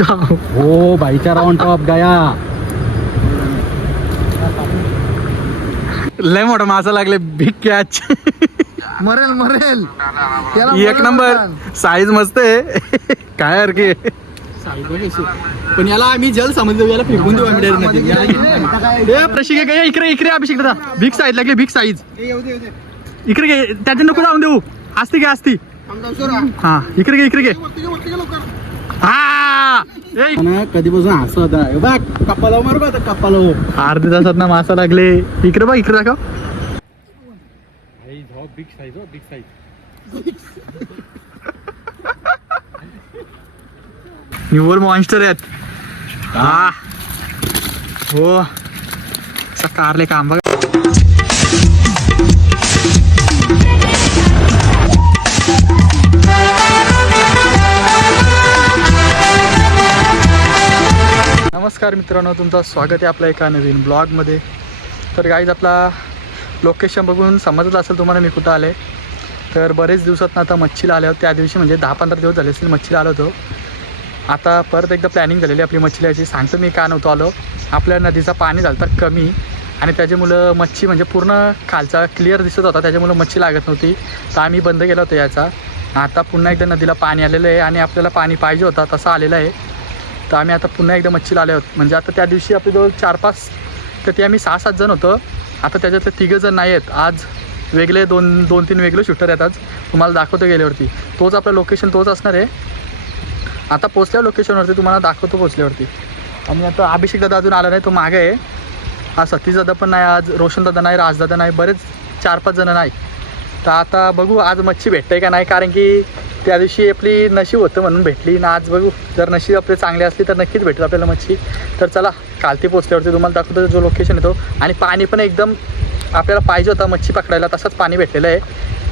हो भाईचारा on top गया. लय मोठा मासा लागले. Big catch. मरेल मरेल त्याला एक नंबर साईज मस्त आहे. काय यार की पण याला आम्ही जल समजलो, याला फेकून देऊ आम्ही डायरेक्ट. प्रशिक काय इकडे इकडे अभिषेक दादा. बिग साईज लागली. बिग साईज इकडे घे. त्याच्या नको जाऊन देऊ. असती घे असती. हा इकडे घे इकडे घे. हा कधीपासून हसं होता बघ. कप्पाला मारू का आता कप्पाला. अर्ध्या तासात ना मासा लागले. इकडे बघ इकडे दाखव. बिग साईज हो बिग साईज. निव्वळ मॉन्स्टर आहेत. हा हो कारले काम बघा. नमस्कार मित्रांनो, तुमचं स्वागत आहे आपल्या एका नवीन ब्लॉगमध्ये. तर गाईज आपला लोकेशन बघून समजत असेल तुम्हाला मी कुठं आले. तर बरेच दिवसात ना आता मच्छीला आले होते. त्या दिवशी म्हणजे 10-15 दिवस झाले असतील मच्छीला आलो होतो. आता परत एकदा प्लॅनिंग झालेली आपली मच्छीला याची. सांगतो मी का नव्हतो आलो. आपल्या नदीचा पाणी झालं तर कमी आणि त्याच्यामुळं मच्छी म्हणजे पूर्ण खालचा क्लिअर दिसत होता. त्याच्यामुळं मच्छी लागत नव्हती. तर आम्ही बंद केला होता याचा. आता पुन्हा एकदा नदीला पाणी आलेलं आहे आणि आपल्याला पाणी पाहिजे होता तसं आलेलं आहे. तर आम्ही आता पुन्हा एकदा मच्छीला आले आहोत. म्हणजे आता त्या दिवशी आपले जवळ 4-5 तर ते आम्ही 6-7 जण होतो. आता त्याच्यातले 3 जण नाही आहेत. आज वेगळे 2-3 वेगळे शूटर आहेत. आज तुम्हाला दाखवतो गेल्यावरती. तोच आपलं लोकेशन तोच असणार आहे. आता पोचल्या लोकेशनवरती तुम्हाला दाखवतो पोचल्यावरती. आणि आता अभिषेक दादा अजून आला नाही, तो मागे आहे. हा सतीश दादा पण नाही आज. रोशन दादा नाही, राजदादा नाही, बरेच 4-5 जण नाही. तर आता बघू आज मच्छी भेटते का नाही. कारण की त्या दिवशी आपली नशीब होतं म्हणून भेटली ना. आज बघू जर नशीब आपले चांगले असली तर नक्कीच भेटेल आपल्याला मच्छी. तर चला कालती पोचल्यावरती तुम्हाला दाखवतो जो लोकेशन येतो. आणि पाणी पण एकदम आपल्याला पाहिजे होता मच्छी पकडायला तसंच पाणी भेटलेलं आहे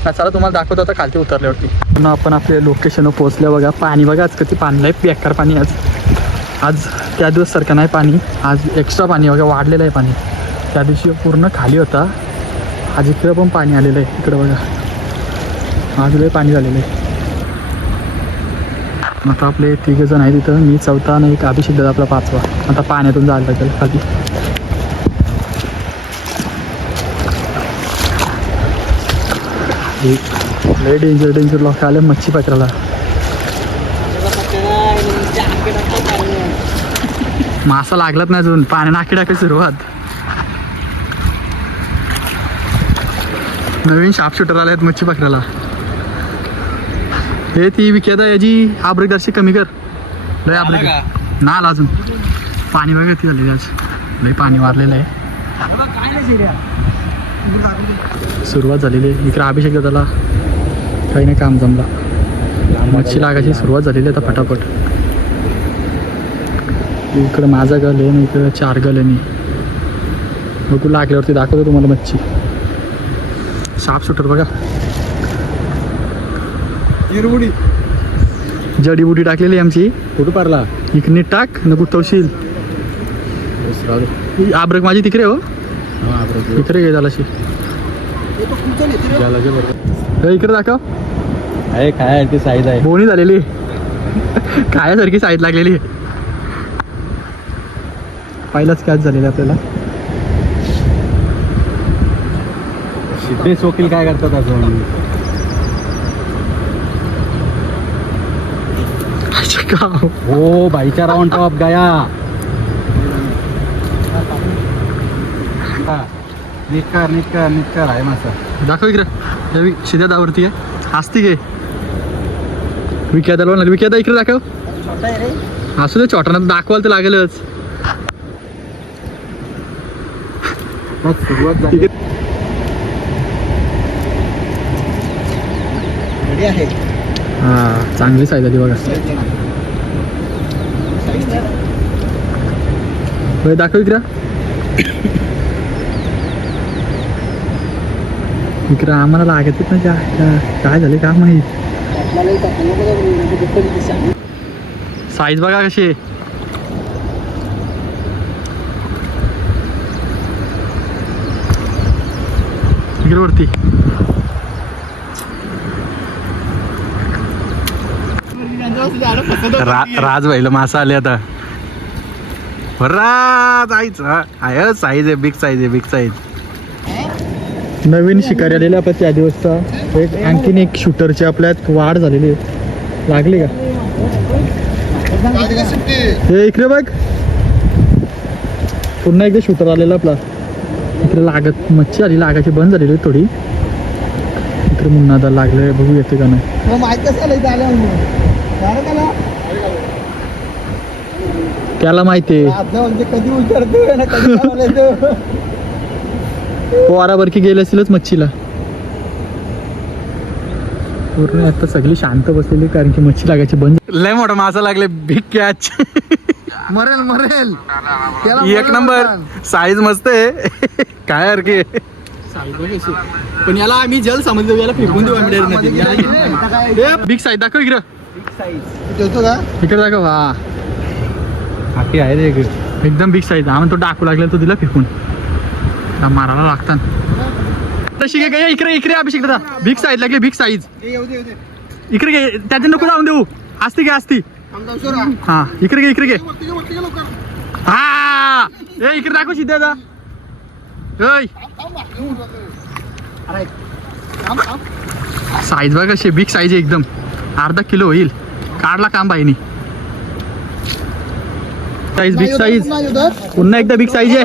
ना. चला तुम्हाला दाखवतो आता खालती उतरल्यावरती. पुन्हा आपण आपल्या लोकेशनवर पोचल्या. बघा पाणी बघा आज किती पाणी आहे. बेकार पाणी आज त्या दिवस सारखं नाही पाणी. आज एक्स्ट्रा पाणी बघा वाढलेलं आहे पाणी. त्या दिवशी पूर्ण खाली होता. आज इकडं पण पाणी आलेलं आहे. इकडं बघा आज लय पाणी झालेलं आहे. आता आपले 3 जण आहेत तिथं. मी 4था आणि एक अभिषेक दादा आपला 5वा. आता पाण्यातून जायला लागेल खाली. लय डेंजर लोक आले मच्छी पकडायला. मासा लागलाच नाही अजून. पाणी नाकी टाकायची सुरुवात. नवीन शार्प शूटर आले आहेत मच्छी पकडायला. हे ती विकेता याची आब्रेकदारशी कमी कर. लय आब्रेक ना आला अजून. पाणी बघा ती झाली आज. लय पाणी वारलेलं आहे. सुरुवात झालेली आहे. इकडे अभिषेक दादाला काही नाही काम जमला. मच्छी लागायची सुरुवात झालेली आहे आता फटाफट. इकडं माझा गल आहे आणि इकडं 4 गल आहे. मी बघू लागल्यावरती दाखवतो तुम्हाला मच्छी. शार्प शूटर बघा. जडीबुटी टाकलेली आहे आमची. कुठं पारला इकडे टाक नको तवशील. आब्रक माझी तिकडे हो. इकडे घे झाला इकडे दाखव. आहे काय ते साईज आहे. बोनी झालेली खायासारखी साईज लागलेली. पहिलाच कॅच झालेली आपल्याला. सिद्धेश वकील काय करतात अजून. हो भाईचारा ऑन टॉप गया. निक्कर आहे मासा. दाखव इकडे. शिद्या दावरती आहे. असती घे. विक्यादा इकडे दाखव. असू दे छोटा दाखवायला तर लागेलच. सुरुवात झाली आहे. हा चांगली साईज आली बघा. दाखव इकडे. इकडं आम्हाला लागतच नाही. काय झाले का माहीत. साईज बघा कशी आहे. इकडे वरती. राज व्हायला मासा आले आता जायचं आहे साईज आहे बिग साईज आहे बिग साईज. नवीन शिकारी आलेले आपल्या त्या दिवसचा एक आणखीन एक शूटरची आपल्यात वाढ झालेली आहे. लागली का हे इकडे बघ पुन्हा एकदा शूटर आलेला आपला इकडे लागत मच्छी आली लागायची बंद झालेली आहे थोडी. इकडे मुन्ना आता लागले बघू येते का नाही. त्याला माहिती आहे कधी उतरतो वाराबरकी गेले असेलच मच्छीला. पूर्ण आता सगळी शांत बसलेली कारण की मच्छी लागायची बंद. लय मोठा मासा लागले बिग कॅच. मरेल मरेल त्याला एक मरेल नंबर म्हणतात. साईज मस्त आहे काय हरकी पण याला आम्ही जल समजतो याला फेकून देऊ आम्ही direct. बिग साईज दाखव इकडं ठेवतो का इकडे दाखव. हा बाकी आहे रे एकदम बिग साईज. हा तो डाकू लागला तो दिला फेकून मारायला लागतात. तशी काय इकडे इकडे अभिषेक दादा बिग साईज लागले बिग साईज. इकडे घे त्याच्या नको जाऊन देऊ. असती घे असती. हा इकडे घे इकडे घे. हा ए इकडे दाखव सिद्धा दादा. साईज बघा कशी बिग साईज आहे एकदम. अर्धा किलो होईल. काढला काम बाईनी. साईज बिग साईज पुन्हा एकदा बिग साईज आहे.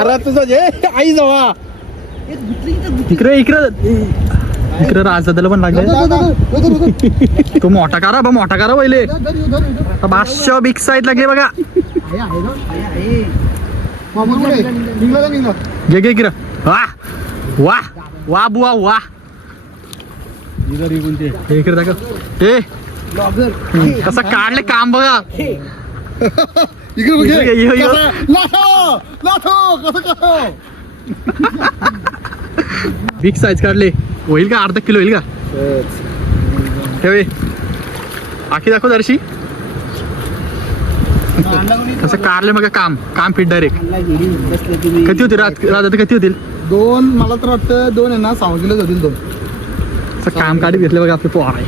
अरे तुझं जे आई जावा इकडे इकडे इकडे राजदादाला पण लागले. तो मोठा करा पहिले. 500 बिग साईज लागले बघा. घे घे इकडं. वा वा वा बुवा वा. हे इकडे दाखव. हे कसं काढले काम बघा. बिग साईज काढले. होईल का अर्धा किलो होईल का ठेवे. आखी दाखव दर्शी कसं काढले मग काम फिट डायरेक्ट. किती होती राजा किती होतील. 2 मला तर वाटतं 2 आहे ना 6 किलो होतील 2. असं काम काढी घेतले बघा आपले पोहार आहे.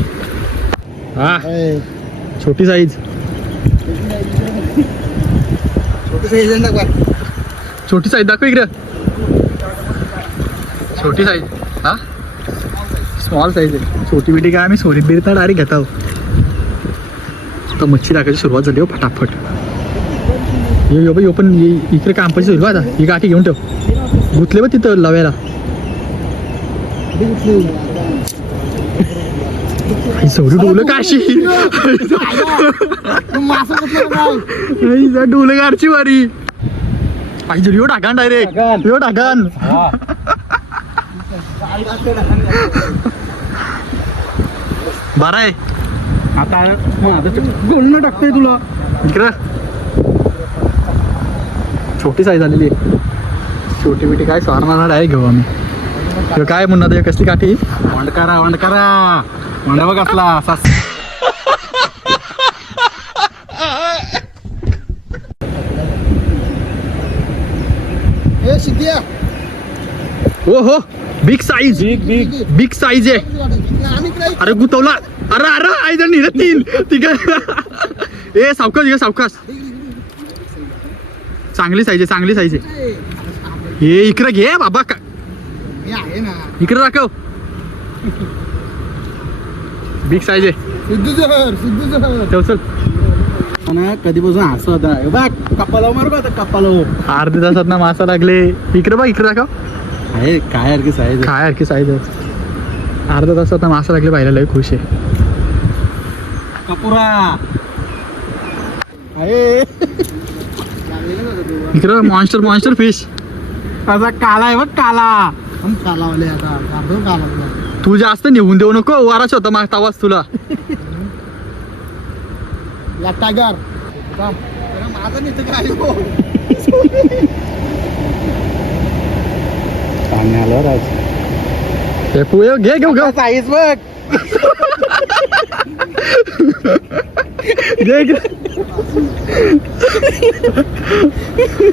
हा छोटी साईज छोटी साईज दाखव इकडे. छोटी साईज हा स्मॉल साईज आहे. छोटी बिटी काय आम्ही सोडीत बिरीत डायरेक्ट घेत आहोत. तर मच्छी टाकायची सुरुवात झाली हो फटाफट. यो पण इकडे कांपाची सुरुवात आता. ही गाठी घेऊन ठेव. गुतले बघ तिथं लावायला. सौरी डोलं काशी डोलं गारची वारी पाहिजे. यो टाकान डायरेक्ट यो टाकान. बरं आहे आता गोलनं टाकतोय तुला इकडं. छोटी साईज आलेली आहे. छोटी बिटी काय स्वारणार डायरेक्ट घेऊ आम्ही. काय म्हणणार ते कसली काठी. वंडकारा वंडा बघ असला सास. हो हो बिग साईज बिग साईज आहे. अरे गुतवला. अरे आई जण निरत 3 ए सावकाश घे सावकाश. चांगली साईज आहे. हे इकडे घे बाबा. इकडे दाखव. बिग साईज आहे. ठेव चल. कधीपासून हसू होता बघ. कप्पा मारू का आता कप्पा लावू. अर्ध्या तासात ना मासा लागले. इकडे बघ इकडे दाखव. आहे काय हरकी साईज काय हरकी साईज आहे. अर्ध्या तासात ना मासा लागले. पाहिला लय खुश आहे. कपुरा आहे इकडे मॉन्स्टर फिश. असा काला आहे बघ काला. कालावले आता कालावले. तू जास्त निघून देऊ नको. वाराच होता मागता आवाज तुला. टायगर माझं नाही काय पाणी आलं राज. हे पुढे घे घेऊ साईज बघ.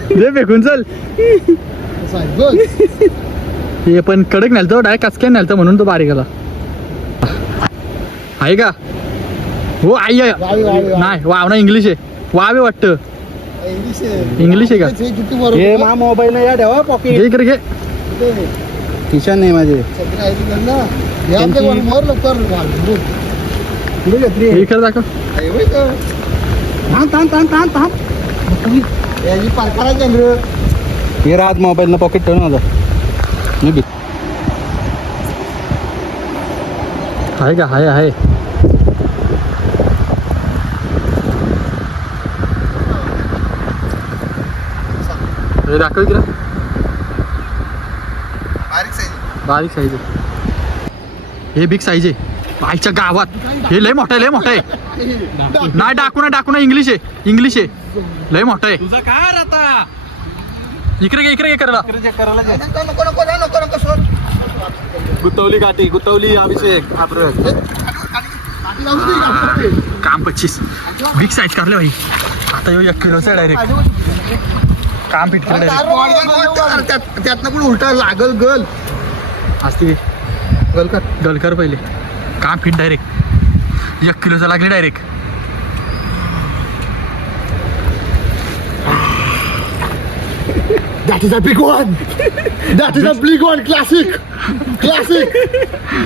दे फेकून चल. हे पण कडक नेलतो डायरेक्ट कचक्यान नेलतो म्हणून तो बारीक आला आहे का. हो आई आहे. वावी, वावी, वावी. नाही वाव ना इंग्लिश आहे. वावे वाटतं. इंग्लिश आहे. इंग्लिश आहे का? हे किती बरोबर. हे मा मोबाईल नाही या ठेवा पॉकेट घे इकडे घे. कुठे आहे? किशन नाही माझे छत्री आहे तिकडे ना. हे आमच्या त्यांची- वर लवकर घाल. कुठे छत्री हे इकडे दाखव. आहे होय का? थांब याची पारकारा केंद्र. हे राहत मोबाईल ना पॉकेट ठेव ना माझा मी बी आहे का? आहे. हे दाखव इकडे. बारीक साईज. बारीक साईज आहे. हे बिग साईज आहे. बाईच्या गावात हे लय मोठं आहे. नाही डाकू ना इंग्लिश आहे. लय मोठं आहे. तुझा काय आता इकडे घे करायला. करायला नको सोड. गुतवली अभिषेक अप्रत काठी लावून दे, काठी लावून दे. काम 25 बिग साईज करले भाई. आता येऊ 1 किलोचा डायरेक्ट काम पीठ करले त्यातनं पण उलटा लागल गल. असते गल कर. डलकर पहिले काम फिट डायरेक्ट 1 किलोचा लागले direct. That is a big one. That is a big one. Classic.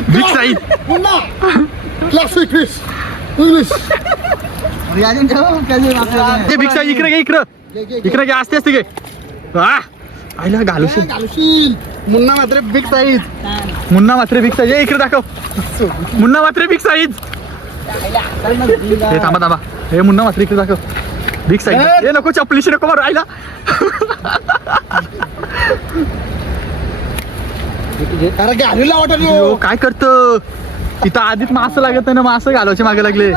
Big size. पुन्हा क्लासिक फिश इंग्लिश. हे बिग साईज इकडे घे असते घे. आईला घालूशी. घालशील. मुन्ना मात्र बिग साईज मुन्ना मात्र बिग साईज. इकडे दाखव. मुन्ना मात्र बिग साईज. हे थांबा हे मुन्ना मात्र इकडे दाखव. Big size. हे नको चपलीशी नको मारू आईला. अरे घालूला वाटत हो काय करत इथं आधीच मासं लागत नाही ना. मासं घालायचे मागे लागले.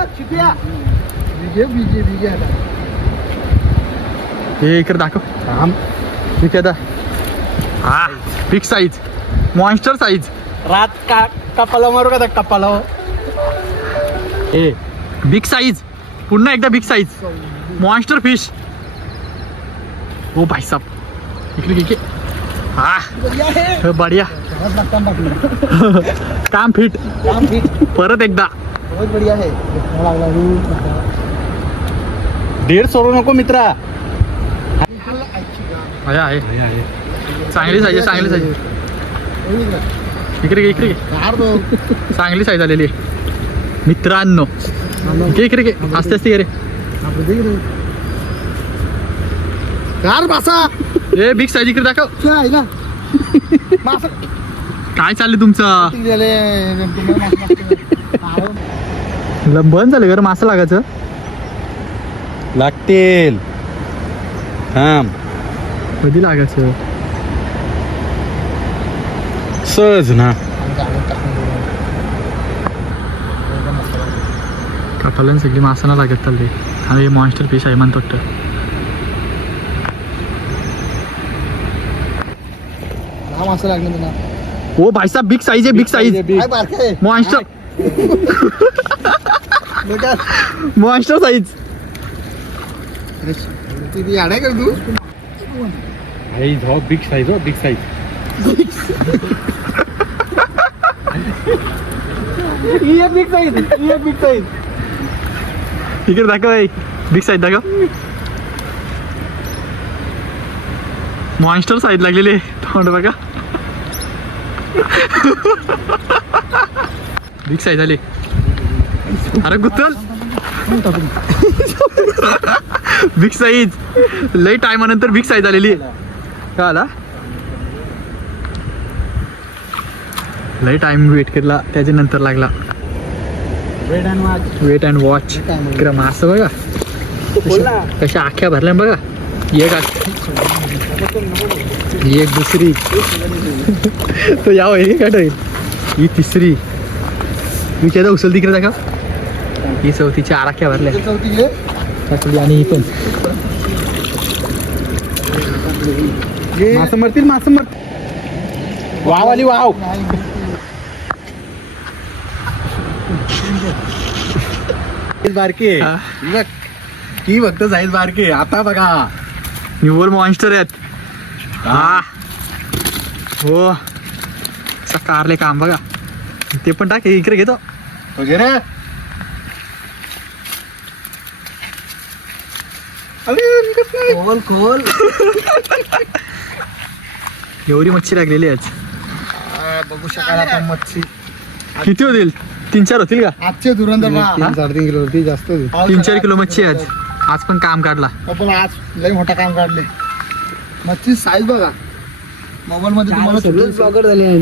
हे इकडे दाखव. ठीक आहे हा बिग साईज मॉन्स्टर साईज. रात का कपाला मारू का कपाला ए बिग साईज. पुन्हा एकदा बिग साईज मॉन्स्टर फिश. हो भाई साहब इकडे घे. हा बढिया काम फिट. परत एकदा. बहुत बढ़िया है. 1.5 सोडू नको मित्रा आहे चांगली साईज इकडे घे. चांगली साईज आलेली आहे मित्रांनो. इकडे घे असते रे. यार मासा. ए बिग साईज इकडे दाखव. क्या आहे ना मासा. काय चाललंय तुमचं? बंद झालं घर मासं लागायचं. लागतील थांब कधी लागायचं? सहज ना कपालन सगळी मासं ना लागत चालली. आणि हे मॉन्स्टर फिश आहे म्हणतो. मासा लागलं तुला. ओ भाई साहब बिग साईज आहे. बिग साईज काय बारके आहे? मॉन्स्टर बेटा, मॉन्स्टर साईज. किती याड आहे का तू? भाई जाओ बिग साईज हो बिग साईज बिग साईज. इकडे दाखव. बिग साईज दाखव. मॉन्स्टर साईज लागलेली आहे. तोंड बघा. बिग साईज आली. अरे गुत्तल बिग साईज. लई टायमानंतर बिग साईज आलेली आहे. का आला? लई टाइम वेट केला त्याच्या नंतर लागला. Wait and watch. इकडे मासं बघा कशा आख्या भरल्या बघा. एक दुसरी तो या वैरी काढ. ही तिसरी. विचार उचल तिकडे दाखव. ही चौथीच्या आराख्या भरल्या. टाकली आणि ही पण. मासं मरतील वाव आली वाव. बारके हा. की फक्त जाईल बारके. आता बघा निव्वळ मॉन्स्टर आहेत. हा हो कारले काम बघा. ते पण टाक. इकडे घेतो वगैरे खोल खोल. एवढी मच्छी लागलेली आज. बघू शकाल आपण मच्छी. किती होतील? 3-4 होतील का? आजचे धुरंधर बा. 3-3.5 किलो होती जास्त होती. 3-4 किलो मच्छी आज. आज पण काम काढला. आपण आज लय मोठा काम काढले. मच्छी साईज बघा. मोबाईल मध्ये तुम्हाला सगळेच ब्लॉगर झाले.